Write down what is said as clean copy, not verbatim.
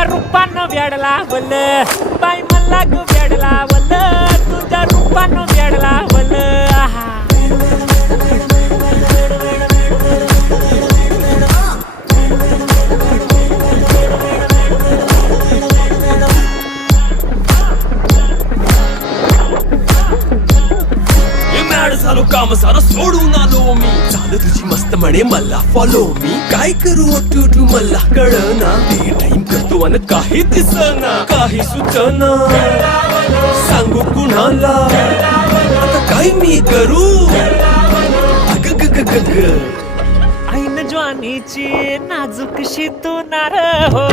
तुझ्या रूपानं वेडला वल बाई मला ग वेडला वल तुझ्या रूपानं वेडला वल आहा झालो काम सारं सोडून आलो मी झालं तुझी मस्त म्हणे मला फॉलो मी काय करू टू मला कळना ते टाइम करतो आणि काही दिसना काही सुचना सांगू कुणाला आता काय मी करू अग ग ग ग ग ऐन ज्वानीची नाजूकशी तू नार हो